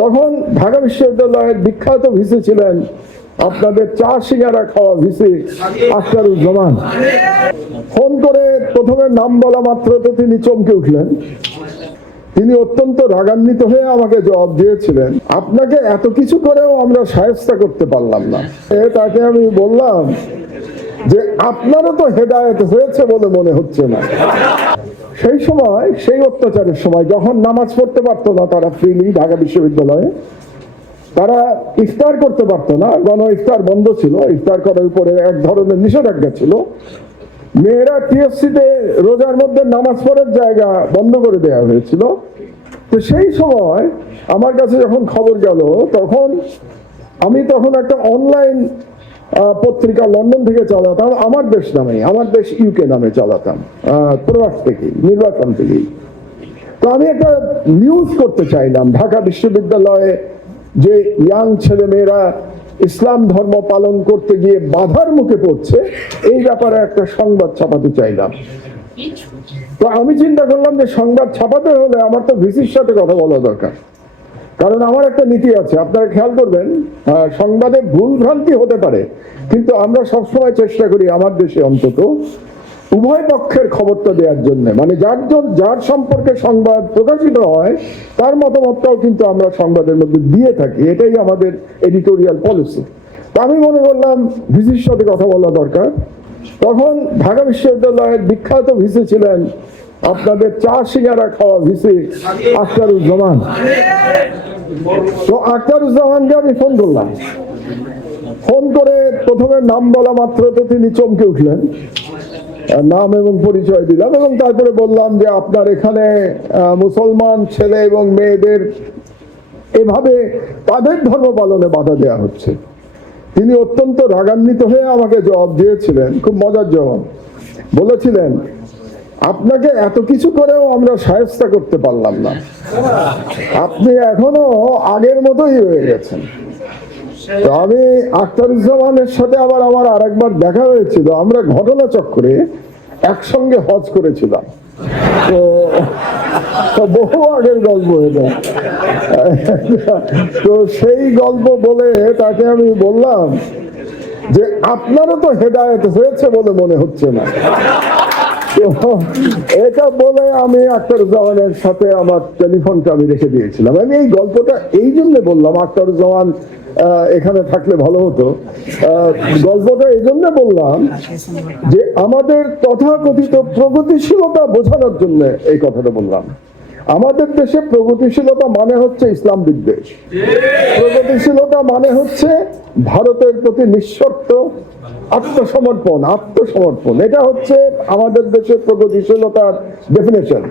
তখন ঢাকা বিশ্ববিদ্যালয়ের বিখ্যাত ভিসি ছিলেন আপনাদের চা সিঙ্গারা খাওয়া ভিসি আখতারুজ্জামান। ফোন করে প্রথমে নাম বলা মাত্র তো তিনি চমকে উঠলেন। তিনি অত্যন্ত রাগান্বিত হয়ে আমাকে জবাব দিয়েছিলেন, আপনাকে এত কিছু করেও আমরা সায়স্তা করতে পারলাম না। তাকে আমি বললাম যে, আপনারও তো হেদায়েত হয়েছে বলে মনে হচ্ছে না। সেই সময়, সেই অত্যাচারের সময় যখন নামাজ পড়তে পারতো না তারা ফ্রিলি ঢাকা বিশ্ববিদ্যালয়ে, তারা ইফতার করতে পারতো না, গণ ইফতার বন্ধ ছিল, ইফতার করার উপরে এক ধরনের নিষেধাজ্ঞা ছিল। মেয়েরা টিএসসিতে রোজার মধ্যে নামাজ পড়ার জায়গা বন্ধ করে দেওয়া হয়েছিল। তো সেই সময় আমার কাছে যখন খবর গেল, তখন আমি তখন একটা অনলাইন পত্রিকা লন্ডন থেকে চালাতাম, আমার দেশ নামে, আমার দেশ ইউকে নামে চালাতাম প্রবাস থেকে নির্বাচন থেকেই। তো আমি একটা নিউজ করতে চাইলাম, ঢাকা বিশ্ববিদ্যালয়ে যে ইয়াং ছেলে মেয়েরা ইসলাম ধর্ম পালন করতে গিয়ে বাধার মুখে পড়ছে, এই ব্যাপারে একটা সংবাদ ছাপাতে চাইলাম। তো আমি চিন্তা করলাম যে সংবাদ ছাপাতে হলে আমার তো ভিসির সাথে কথা বলা দরকার। কারণ আমার একটা নীতি আছে, আপনারা খেয়াল করবেন সংবাদে ভুল ভ্রান্তি হতে পারে, কিন্তু আমরা সবসময় চেষ্টা করি আমার দেশে অন্তত উভয় পক্ষের খবরটা দেওয়ার জন্য। মানে যার জন- যার সম্পর্কে সংবাদ প্রকাশিত হয়, তার মতামতটাও কিন্তু আমরা সংবাদের মধ্যে দিয়ে থাকি। এটাই আমাদের এডিটোরিয়াল পলিসি আমি মনে করলাম, ভিসির সাথে কথা বলা দরকার। তখন ঢাকা বিশ্ববিদ্যালয়ের বিখ্যাত ভিসি ছিলেন আপনাদের চা সিঙ্গারা খাওয়া ভিসি আখতারুজ্জামান। তো আখতারুজ্জামানকে আমি ফোন করলাম। ফোন করে প্রথমে নাম বলা মাত্র তো তিনি চমকে উঠলেন। নাম এবং পরিচয় দিলাম এবং তারপরে বললাম যে আপনার এখানে মুসলমান ছেলে এবং মেয়েদের এভাবে তাদের ধর্ম পালনে বাধা দেওয়া হচ্ছে। তিনি অত্যন্ত রাগান্বিত হয়ে আমাকে জবাব দিয়েছিলেন, খুব মজার জবাব। বলেছিলেন আপনাকে এত কিছু করেও আমরা সায়স্তা করতে পারলাম না। আপনি এখনও আগের মতোই রয়ে গেছেন। তো আমি আখতারুজ্জামানের সাথে আবার আমার আরেকবার দেখা হয়েছিল। আমরা ঘটনা চক্রে একসঙ্গে হজ করেছিলাম। তো বহু আগের গল্প এটা। তো সেই গল্প বলে তাকে আমি বললাম যে, আপনারও তো হেদায়েত হয়েছে বলে মনে হচ্ছে না। এটা বলে আমি আখতারুজ্জামানের সাথে আমার টেলিফোনটা আমি রেখে দিয়েছিলাম। আমি এই গল্পটা এই জন্য বললাম আহ, এখানে থাকলে ভালো হতো। গল্পটা এই জন্য বললাম যে আমাদের তথাকথিত প্রগতিশীলতা বোঝানোর জন্য এই কথাটা বললাম। আমাদের দেশে প্রগতিশীলতা মানে হচ্ছে ইসলাম বিদ্বেষ। প্রগতিশীলতা মানে হচ্ছে ভারতের প্রতি নিঃশর্ত আত্মসমর্পণ আত্মসমর্পণ। এটা হচ্ছে আমাদের দেশের প্রগতিশীলতার ডেফিনেশন